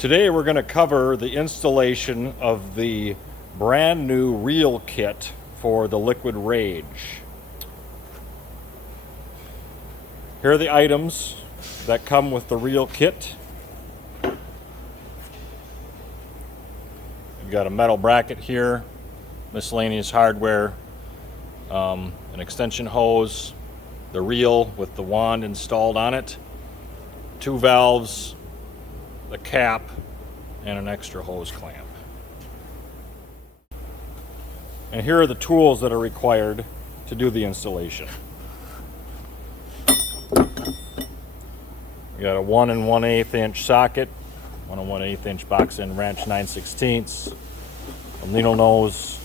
Today we're going to cover the installation of the brand new reel kit for the Liquid Rage. Here are the items that come with the reel kit. We've got a metal bracket here, miscellaneous hardware, an extension hose, the reel with the wand installed on it, 2 valves, the cap, and an extra hose clamp. And here are the tools that are required to do the installation. We got a 1 1/8 inch socket, 1 1/8 inch box end wrench 9/16, a needle nose,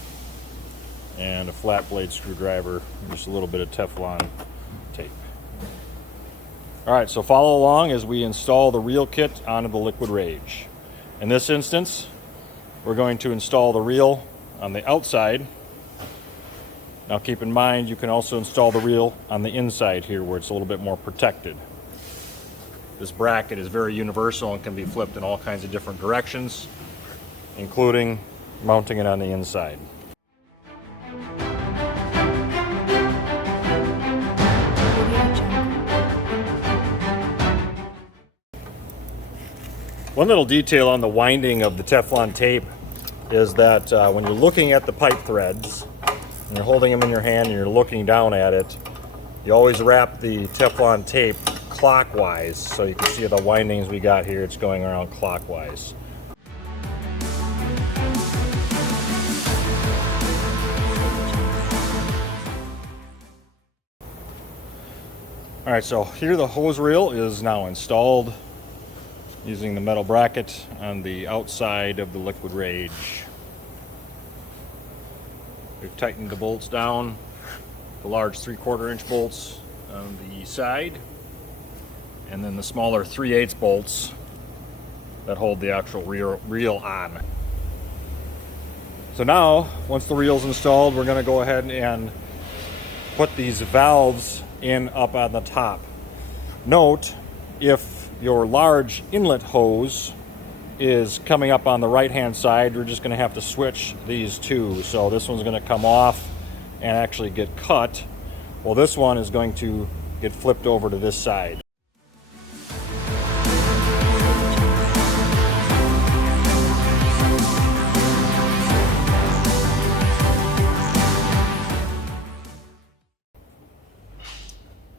and a flat blade screwdriver, and just a little bit of Teflon tape. Alright, so follow along as we install the reel kit onto the Liquid Rage. In this instance, we're going to install the reel on the outside. Now keep in mind, you can also install the reel on the inside here where it's a little bit more protected. This bracket is very universal and can be flipped in all kinds of different directions, including mounting it on the inside. One little detail on the winding of the Teflon tape is that when you're looking at the pipe threads, and you're holding them in your hand and you're looking down at it, you always wrap the Teflon tape clockwise, so you can see the windings we got here. It's going around clockwise. Alright, so here the hose reel is now installed using the metal bracket on the outside of the Liquid Rage. We've tightened the bolts down, the large 3/4 inch bolts on the side, and then the smaller 3/8 bolts that hold the actual reel on. So now, once the reel's installed, we're going to go ahead and put these valves in up on the top. Note, if your large inlet hose is coming up on the right hand side, we're just going to have to switch these two. So this one's going to come off and actually get cut, while this one is going to get flipped over to this side.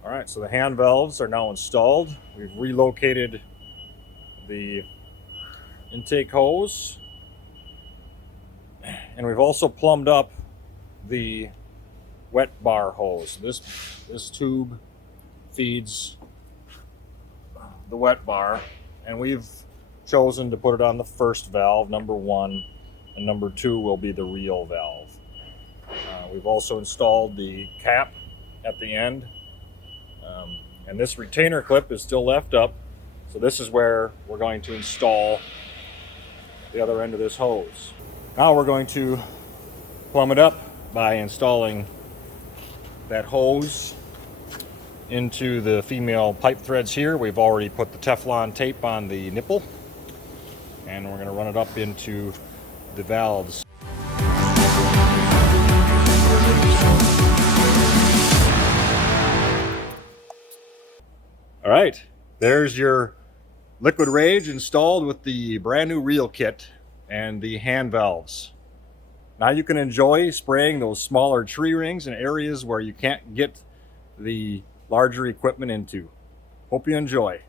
Alright, so the hand valves are now installed. We've relocated the intake hose, and we've also plumbed up the wet bar hose. This tube feeds the wet bar, and we've chosen to put it on the first valve, number 1, and number 2 will be the reel valve. We've also installed the cap at the end. And this retainer clip is still left up, so this is where we're going to install the other end of this hose. Now we're going to plumb it up by installing that hose into the female pipe threads here. We've already put the Teflon tape on the nipple, and we're going to run it up into the valves. All right, there's your Liquid Rage installed with the brand new reel kit and the hand valves. Now you can enjoy spraying those smaller tree rings in areas where you can't get the larger equipment into. Hope you enjoy.